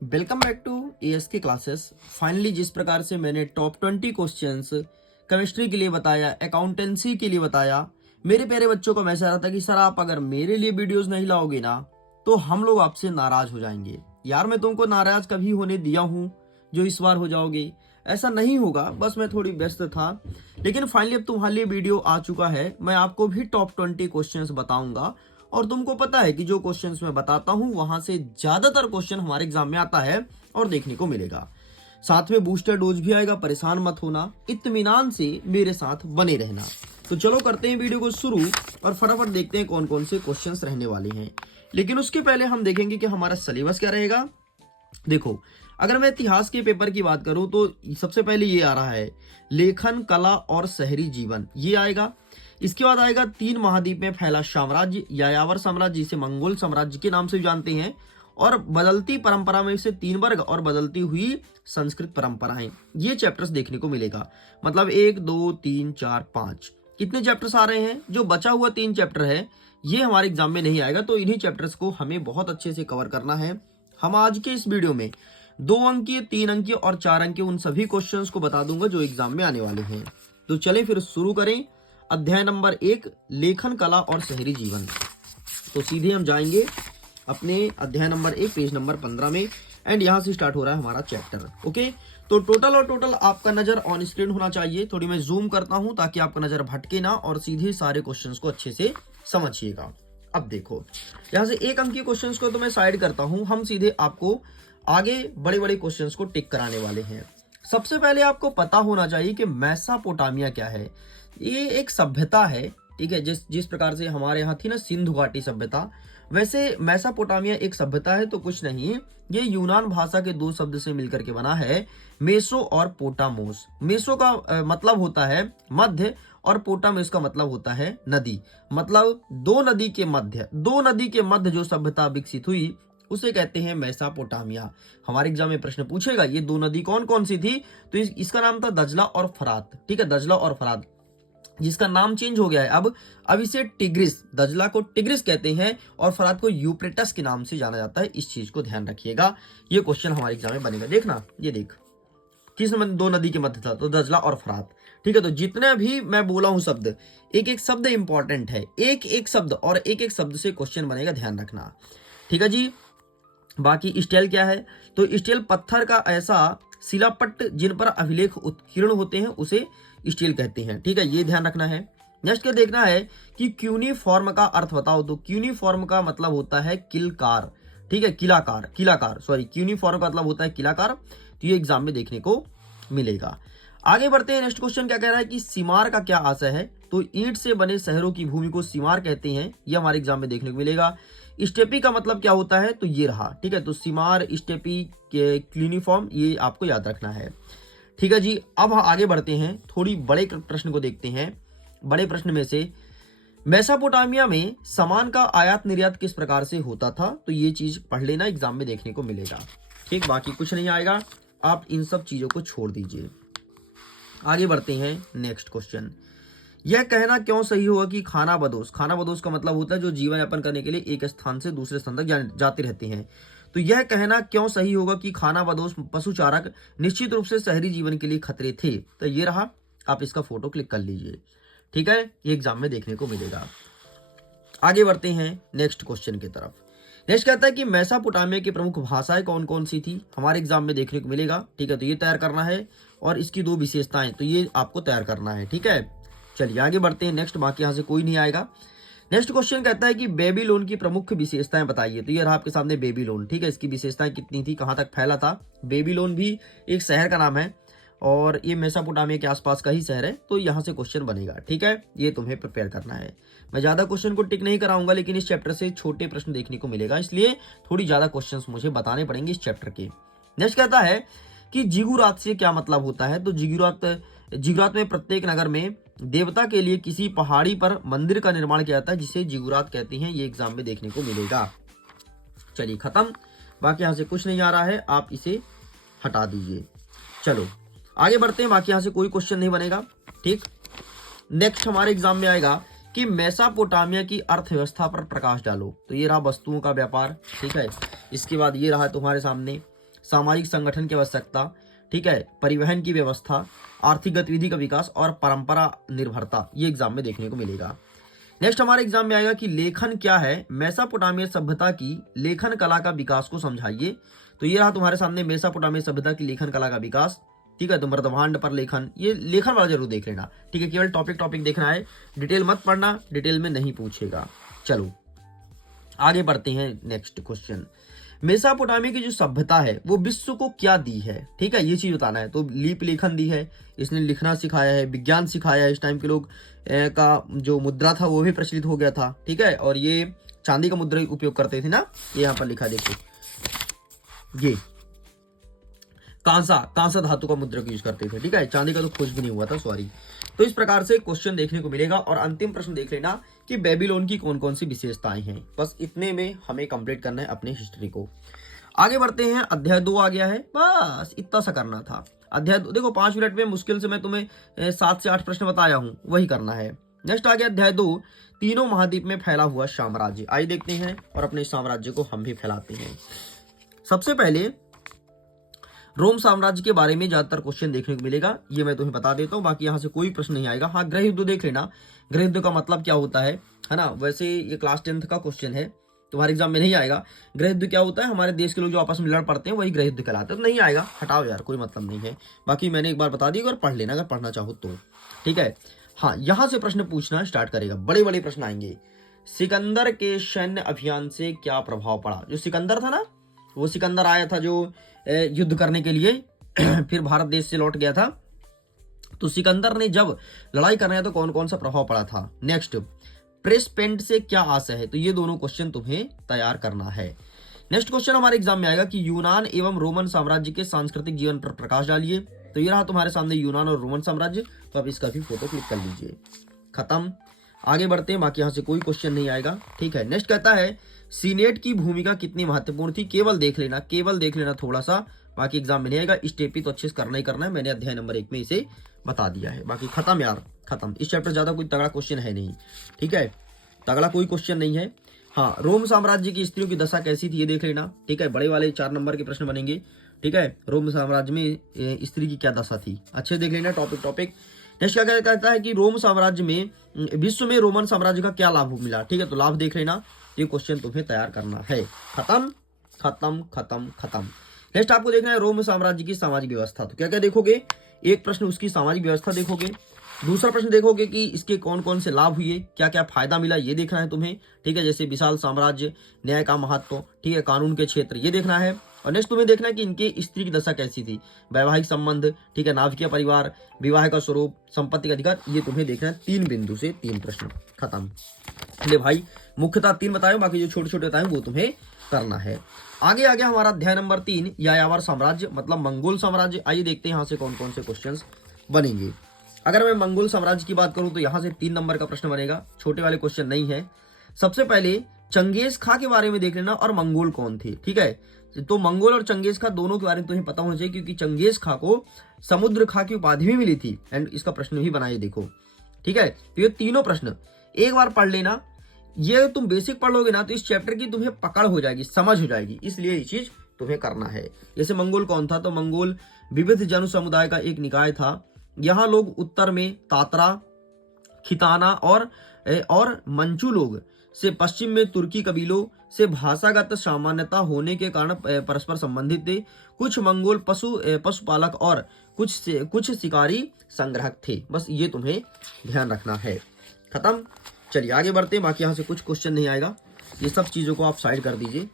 Welcome back to ASK classes. Finally जिस प्रकार से मैंने टॉप 20 क्वेश्चंस केमिस्ट्री के लिए बताया, अकाउंटेंसी के लिए बताया, मेरे प्यारे बच्चों को मैसेज आ रहा था कि सर आप अगर मेरे लिए वीडियोस नहीं लाओगे ना तो हम लोग आपसे नाराज हो जाएंगे। यार मैं तुमको नाराज कभी होने दिया हूँ जो इस बार हो जाओगे? ऐसा नहीं होगा, बस मैं थोड़ी व्यस्त था। लेकिन फाइनली अब तुम्हारे लिए वीडियो आ चुका है। मैं आपको भी टॉप 20 क्वेश्चंस बताऊंगा और तुमको पता है कि जो क्वेश्चंस मैं बताता हूं वहां से ज्यादातर क्वेश्चन हमारे एग्जाम में आता है और देखने को मिलेगा। साथ में बूस्टर डोज भी आएगा, परेशान मत होना, इत्मीनान से मेरे साथ बने रहना। तो चलो करते हैं वीडियो को शुरू और फटाफट देखते हैं कौन कौन से क्वेश्चंस रहने वाले हैं। लेकिन उसके पहले हम देखेंगे कि हमारा सिलेबस क्या रहेगा। देखो, अगर मैं इतिहास के पेपर की बात करूं तो सबसे पहले ये आ रहा है लेखन कला और शहरी जीवन, ये आएगा। इसके बाद आएगा 3 महाद्वीप में फैला साम्राज्य, यायावर साम्राज्य जिसे मंगोल साम्राज्य के नाम से भी जानते हैं, और बदलती परंपरा में से 3 वर्ग और बदलती हुई संस्कृत परंपराएं, ये चैप्टर्स देखने को मिलेगा। मतलब 1 2 3 4 5 कितने चैप्टर्स आ रहे हैं? जो बचा हुआ 3 चैप्टर है ये हमारे एग्जाम में नहीं आएगा, तो इन्हीं चैप्टर्स को हमें बहुत अच्छे से कवर करना है। हम आज के इस वीडियो में 2 अंकीय, 3 अंकीय और 4 अंकीय उन सभी क्वेश्चंस को बता दूंगा जो एग्जाम में आने वाले हैं। तो चलें फिर शुरू करें। अध्याय नंबर 1 लेखन कला और शहरी जीवन। तो सीधे हम जाएंगे अपने अध्याय नंबर 1 पेज नंबर 15 में एंड यहां से स्टार्ट हो रहा है हमारा चैप्टर। ओके, तो टोटल आपका नजर ऑन स्क्रीन होना चाहिए। थोड़ी मैं जूम करता हूं ताकि आपका नजर भटके ना और सीधे सारे क्वेश्चंस को अच्छे से समझिएगा। अब देखो, यहां से 1 अंक के क्वेश्चंस को तो मैं साइड करता हूं, हम सीधे आपको आगे बड़े बड़े क्वेश्चंस को टिक कराने वाले हैं। सबसे पहले आपको पता होना चाहिए कि मेसोपोटामिया क्या है। ये एक सभ्यता है, ठीक है। जिस प्रकार से हमारे यहाँ थी ना सिंधु घाटी सभ्यता, वैसे मेसोपोटामिया एक सभ्यता है तो कुछ नहीं। ये यूनान भाषा के 2 शब्द से मिलकर के बना है, मेसो और पोटामोस। मेसो का मतलब होता है मध्य और पोटामोस का मतलब होता है नदी। मतलब 2 नदी के मध्य जो सभ्यता विकसित हुई उसे कहते हैं मेसोपोटामिया। हमारे एग्जाम में प्रश्न पूछेगा ये 2 नदी कौन कौन सी थी, तो इसका नाम था दजला और फरात, ठीक है। दजला और फरात, जिसका नाम चेंज हो गया है अब इसे टिग्रिस, दजला को टिग्रिस कहते हैं और फरात को यूप्रेटस के नाम से जाना जाता है। इस चीज को ध्यान रखिएगा, ये क्वेश्चन हमारे एग्जाम में बनेगा। देखना, ये देख किस 2 नदी के मध्य था, तो दजला और फरात, ठीक है। तो जितने भी मैं बोला हूं शब्द, एक एक शब्द इंपॉर्टेंट है, एक एक शब्द और एक एक शब्द से क्वेश्चन बनेगा, ध्यान रखना, ठीक है जी। बाकी स्टेल क्या है, तो स्टेल पत्थर का ऐसा शिलापट्ट जिन पर अभिलेख उत्कीर्ण होते हैं उसे स्टील कहते हैं, ठीक है। ये ध्यान रखना है। नेक्स्ट क्या देखना है कि क्यूनिफॉर्म का अर्थ बताओ, तो क्यूनिफॉर्म का मतलब होता है किलकार, ठीक है। किलाकार सॉरी, क्यूनिफॉर्म का मतलब होता है किलाकार। तो ये एग्जाम में देखने को मिलेगा। आगे बढ़ते हैं। नेक्स्ट क्वेश्चन क्या कह रहा है कि सीमार का क्या आशय है, तो ईंट से बने शहरों की भूमि को सीमार कहते हैं, ये हमारे एग्जाम में देखने को मिलेगा। स्टेपी का मतलब क्या होता है, तो ये रहा, ठीक है। तो सीमार, स्टेपी, क्यूनिफॉर्म, ये आपको याद रखना है, ठीक है जी। अब आगे बढ़ते हैं, थोड़ी बड़े प्रश्न को देखते हैं। बड़े प्रश्न में से मेसोपोटामिया में सामान का आयात निर्यात किस प्रकार से होता था, तो ये चीज पढ़ लेना, एग्जाम में देखने को मिलेगा, ठीक। बाकी कुछ नहीं आएगा, आप इन सब चीजों को छोड़ दीजिए। आगे बढ़ते हैं। नेक्स्ट क्वेश्चन, यह कहना क्यों सही होगा कि खानाबदोश का मतलब होता है जो जीवन यापन करने के लिए एक स्थान से दूसरे स्थान तक जाते रहते हैं। तो यह कहना क्यों सही होगा कि खानाबदोश पशुचारक निश्चित रूप से शहरी जीवन के लिए खतरे थे, तो ये रहा, आप इसका फोटो क्लिक कर लीजिए, ठीक है। ये एग्जाम में देखने को मिलेगा। आगे बढ़ते हैं नेक्स्ट क्वेश्चन की तरफ। नेक्स्ट कहता है कि मेसोपोटामिया की प्रमुख भाषाएं कौन कौन सी थी, हमारे एग्जाम में देखने को मिलेगा, ठीक है। तो ये तैयार करना है और इसकी 2 विशेषताएं, तो ये आपको तैयार करना है, ठीक है। चलिए आगे बढ़ते हैं। नेक्स्ट, बाकी यहां से कोई नहीं आएगा। नेक्स्ट क्वेश्चन कहता है कि बेबीलोन की प्रमुख विशेषताएं बताइए, तो ये रहा आपके सामने बेबीलोन, ठीक है। इसकी विशेषताएं कितनी थी, कहां तक फैला था। बेबीलोन भी एक शहर का नाम है और ये मेसोपोटामिया के आसपास का ही शहर है, तो यहां से क्वेश्चन बनेगा, ठीक है। ये तुम्हें प्रिपेयर करना है। मैं ज्यादा क्वेश्चन को टिक नहीं कराऊंगा, लेकिन इस चैप्टर से छोटे प्रश्न देखने को मिलेगा, इसलिए थोड़ी ज्यादा क्वेश्चन मुझे बताने पड़ेंगे इस चैप्टर के। नेक्स्ट कहता है कि जिगुरात से क्या मतलब होता है, तो जिगुरात में प्रत्येक नगर में देवता के लिए किसी पहाड़ी पर मंदिर का निर्माण किया जाता है जिसे जिगुरात कहते हैं, ये एग्जाम में देखने को मिलेगा। चलिए खत्म, बाकी यहां से कुछ नहीं आ रहा है, आप इसे हटा दीजिए। चलो आगे बढ़ते हैं, बाकी यहां से कोई क्वेश्चन नहीं बनेगा, ठीक। नेक्स्ट हमारे एग्जाम में आएगा कि मेसोपोटामिया की अर्थव्यवस्था पर प्रकाश डालो, तो ये रहा वस्तुओं का व्यापार, ठीक है। इसके बाद ये रहा तुम्हारे सामने सामाजिक संगठन की आवश्यकता, ठीक है, परिवहन की व्यवस्था, आर्थिक गतिविधि का विकास और परंपरा निर्भरता, ये एग्जाम में देखने को मिलेगा। नेक्स्ट हमारे एग्जाम में आएगा कि लेखन क्या है, मेसोपोटामिया सभ्यता की लेखन कला का विकास को समझाइए। तो ये रहा तुम्हारे सामने मेसोपोटामिया सभ्यता की लेखन कला का विकास, ठीक है। तो मृदभांड पर लेखन, ये लेखन वाला जरूर देख लेना, ठीक है। केवल टॉपिक देखना है, डिटेल मत पढ़ना, डिटेल में नहीं पूछेगा। चलो आगे बढ़ते हैं। नेक्स्ट क्वेश्चन, मेसोपोटामिया की जो सभ्यता है वो विश्व को क्या दी है, ठीक है, ये चीज बताना है। तो लीप लेखन दी है, इसने लिखना सिखाया है, विज्ञान सिखाया है, इस टाइम के लोग का जो मुद्रा था वो भी प्रचलित हो गया था, ठीक है। और ये चांदी का मुद्रा उपयोग करते थे ना, ये यहाँ पर लिखा देखो, ये कांसा धातु का मुद्रा यूज करते थे, ठीक है। चांदी का तो खोज भी नहीं हुआ था, सॉरी। तो इस प्रकार से क्वेश्चन देखने को मिलेगा। और अंतिम प्रश्न देख लेना कि बेबीलोन की कौन कौन सी विशेषताएं हैं। बस इतने में हमें कंप्लीट करना है अपने हिस्ट्री को। आगे बढ़ते हैं, अध्याय 2 आ गया है, बस इतना सा करना था। अध्याय 2 देखो 5 मिनट में मुश्किल से मैं तुम्हें 7 से 8 प्रश्न बताया हूं, वही करना है। नेक्स्ट आ गया अध्याय 2, तीनों महाद्वीप में फैला हुआ साम्राज्य। आइए देखते हैं और अपने साम्राज्य को हम भी फैलाते हैं। सबसे पहले रोम साम्राज्य के बारे में ज्यादातर क्वेश्चन देखने को मिलेगा, ये मैं तुम्हें बता देता हूँ, बाकी यहाँ से कोई प्रश्न नहीं आएगा। हाँ, गृह युद्ध देख लेना, गृह युद्ध का मतलब क्या होता है ना। वैसे ये क्लास 10th का क्वेश्चन है, तुम्हारे एग्जाम में नहीं आएगा। गृह युद्ध क्या होता है, हमारे देश के लोग जो आपस में लड़ पड़ते हैं वही गृह युद्ध कहलाते हैं। तो नहीं आएगा, हटाओ यार, कोई मतलब नहीं है। बाकी मैंने एक बार बता दी, अगर पढ़ लेना, अगर पढ़ना चाहो तो, ठीक है। हाँ, यहाँ से प्रश्न पूछना स्टार्ट करेगा, बड़े बड़े प्रश्न आएंगे। सिकंदर के सैन्य अभियान से क्या प्रभाव पड़ा। जो सिकंदर था ना, वो सिकंदर आया था जो युद्ध करने के लिए फिर भारत देश से लौट गया था। तो सिकंदर ने जब लड़ाई करना है तो कौन कौन सा प्रभाव पड़ा था। नेक्स्ट, प्रेस पेंट से क्या आशय है। तो ये दोनों क्वेश्चन तुम्हें तैयार करना है। नेक्स्ट क्वेश्चन हमारे एग्जाम में आएगा कि यूनान एवं रोमन साम्राज्य के सांस्कृतिक जीवन पर प्रकाश डालिए। तो ये रहा तुम्हारे सामने यूनान और रोमन साम्राज्य, तो अब इसका भी फोटो क्लिक कर लीजिए। खत्म, आगे बढ़ते हैं, बाकी यहाँ से कोई क्वेश्चन नहीं आएगा, ठीक है। नेक्स्ट कहता है सीनेट की भूमिका कितनी महत्वपूर्ण थी। केवल देख लेना थोड़ा सा, बाकी एग्जाम में नहीं आएगा। स्टेप ही तो अच्छे से करना ही करना है, मैंने अध्याय नंबर 1 में इसे बता दिया है। बाकी खत्म यार, खत्म। इस चैप्टर ज्यादा कोई तगड़ा क्वेश्चन है नहीं, ठीक है, तगड़ा कोई क्वेश्चन नहीं है। हाँ, रोम साम्राज्य की स्त्रियों की दशा कैसी थी ये देख लेना, ठीक है। बड़े वाले 4 नंबर के प्रश्न बनेंगे, ठीक है। रोम साम्राज्य में स्त्री की क्या दशा थी, अच्छे देख लेना टॉपिक। नेक्स्ट क्या कहता है कि रोम साम्राज्य में विश्व में रोमन साम्राज्य का क्या लाभ मिला, ठीक है। तो लाभ देख लेना, ये क्वेश्चन तुम्हें तैयार करना है। खत्म खत्म खत्म खत्म। नेक्स्ट आपको देखना है रोम साम्राज्य की सामाजिक व्यवस्था। तो क्या क्या देखोगे, एक प्रश्न उसकी सामाजिक व्यवस्था देखोगे, दूसरा प्रश्न देखोगे कि इसके कौन कौन से लाभ हुए, क्या क्या फायदा मिला, ये देखना है तुम्हें, ठीक है। जैसे विशाल साम्राज्य, न्याय का महत्व, ठीक है, कानून के क्षेत्र, ये देखना है। और नेक्स्ट तुम्हें देखना है कि इनके स्त्री की दशा कैसी थी, वैवाहिक संबंध, ठीक है, नाभिकीय परिवार, विवाह का स्वरूप, संपत्ति का अधिकार, ये तुम्हें देखना है। 3 बिंदु से 3 प्रश्न, खत्म। ले भाई, मुख्यतः 3 बताए, बाकी जो छोटे छोटे बताए वो तुम्हें करना है। आगे आ गया हमारा अध्याय नंबर 3, यायावर साम्राज्य मतलब मंगोल साम्राज्य। आइए देखते हैं यहाँ से कौन कौन से क्वेश्चंस बनेंगे। अगर मैं मंगोल साम्राज्य की बात करूं तो यहाँ से 3 नंबर का प्रश्न बनेगा, छोटे वाले क्वेश्चन नहीं है। सबसे पहले चंगेज खा के बारे में देख लेना और मंगोल कौन थे, ठीक है। तो मंगोल और चंगेज खा दोनों के बारे में तुम्हें पता होना चाहिए, क्योंकि चंगेज खा को समुद्र खा की उपाधि भी मिली थी, एंड इसका प्रश्न भी बनाइए देखो, ठीक है। तो ये तीनों प्रश्न एक बार पढ़ लेना, ये तुम बेसिक पढ़ लोगे ना तो इस चैप्टर की तुम्हें पकड़ हो जाएगी, समझ हो जाएगी, इसलिए ये चीज तुम्हें करना है। जैसे मंगोल कौन था, तो मंगोल विविध जन समुदाय का एक निकाय था। यहाँ लोग उत्तर में तातरा, खिताना और मंचू लोग से, पश्चिम में तुर्की कबीलों से भाषागत सामान्यता होने के कारण परस्पर संबंधित थे। कुछ मंगोल पशुपालक और कुछ शिकारी संग्राहक थे। बस ये तुम्हें ध्यान रखना है। खत्म, चलिए आगे बढ़ते हैं। बाकी यहाँ से कुछ क्वेश्चन नहीं आएगा, ये सब चीजों को आप साइड कर दीजिए।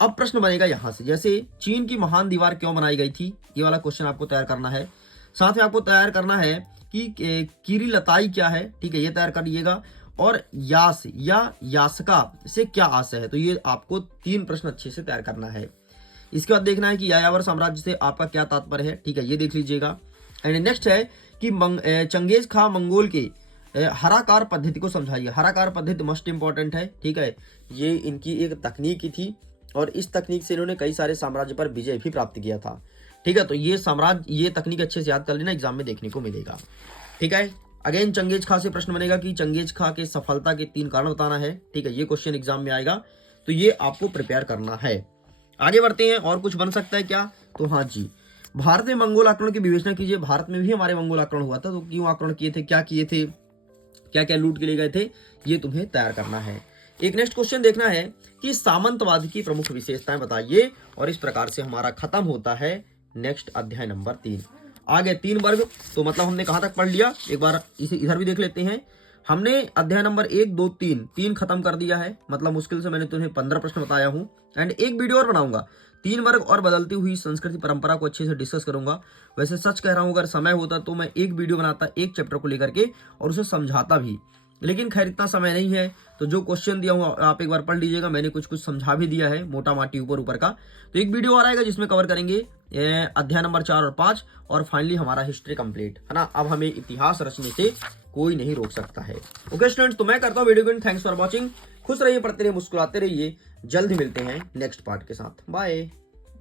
अब प्रश्न बनेगा यहाँ से, जैसे चीन की महान दीवार क्यों बनाई गई थी, ये वाला क्वेश्चन आपको तैयार करना है। साथ में आपको तैयार करना है कि किरीलताई क्या है, ठीक है, ये तैयार कर लीजिएगा। और यास या यासका से क्या आशय है, तो ये आपको 3 प्रश्न अच्छे से तैयार करना है। इसके बाद देखना है कि यायावर साम्राज्य से आपका क्या तात्पर्य है, ठीक है, ये देख लीजिएगा। एंड नेक्स्ट है कि चंगेज खा मंगोल के हराकार पद्धति को समझाइए। हराकार पद्धति मोस्ट इंपॉर्टेंट है, ठीक है, ये इनकी एक तकनीक की थी और इस तकनीक से इन्होंने कई सारे साम्राज्य पर विजय भी प्राप्त किया था, ठीक है। तो ये तकनीक अच्छे से याद कर लेना, एग्जाम में देखने को मिलेगा, ठीक है। अगेन चंगेज खा से प्रश्न बनेगा कि चंगेज खा के सफलता के 3 कारण बताना है, ठीक है, ये क्वेश्चन एग्जाम में आएगा, तो ये आपको प्रिपेयर करना है। आगे बढ़ते हैं, और कुछ बन सकता है क्या, तो हाँ जी, भारत में मंगोल आक्रमण की विवेचना कीजिए। भारत में भी हमारे मंगोल आक्रमण हुआ था, तो क्यों आक्रमण किए थे, क्या किए थे, क्या क्या लूट के ले गए थे, ये तुम्हें तैयार करना है। एक नेक्स्ट क्वेश्चन देखना है कि सामंतवाद की प्रमुख विशेषताएं बताइए, और इस प्रकार से हमारा खत्म होता है नेक्स्ट अध्याय नंबर 3। आगे 3 वर्ग, तो मतलब हमने कहां तक पढ़ लिया, एक बार इसे इधर भी देख लेते हैं। हमने अध्याय नंबर 1, 2, 3 खत्म कर दिया है, मतलब मुश्किल से मैंने तुम्हें 15 प्रश्न बताया हूं। एंड एक वीडियो और बनाऊंगा, 3 वर्ग और बदलती हुई संस्कृति परंपरा को अच्छे से डिस्कस करूंगा। वैसे सच कह रहा हूं, अगर समय होता तो मैं एक वीडियो बनाता एक चैप्टर को लेकर के और उसे समझाता भी, लेकिन खैर इतना समय नहीं है। तो जो क्वेश्चन दिया हूँ आप एक बार पढ़ लीजिएगा, मैंने कुछ कुछ समझा भी दिया है मोटा माटी ऊपर ऊपर का। तो एक वीडियो और आएगा जिसमें कवर करेंगे अध्याय नंबर 4 और 5, और फाइनली हमारा हिस्ट्री कंप्लीट है ना। अब हमें इतिहास रचने से कोई नहीं रोक सकता है। ओके स्टूडेंट्स, तो मैं करता हूँ वीडियो को, थैंक्स फॉर वॉचिंग। खुश रहिए, पढ़ते रहिए, मुस्कुराते रहिए। जल्द मिलते हैं नेक्स्ट पार्ट के साथ। बाय।